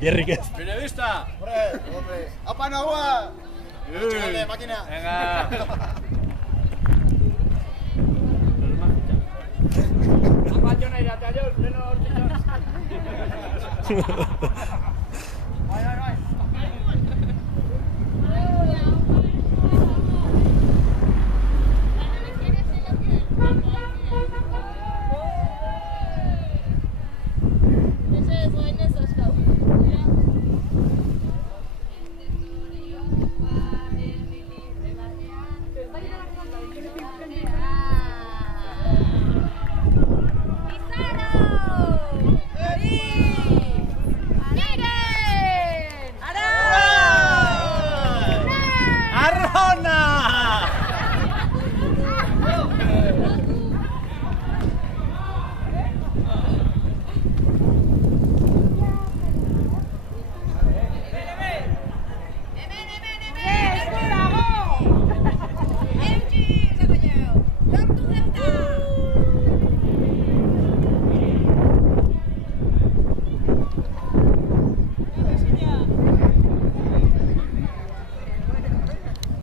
Hierrik ez. Periodista. Hombre. ¡Apa, Nahua! ¡Chale, máquina! Venga. Apa, Jona, irate a Jol, pleno hortitxos.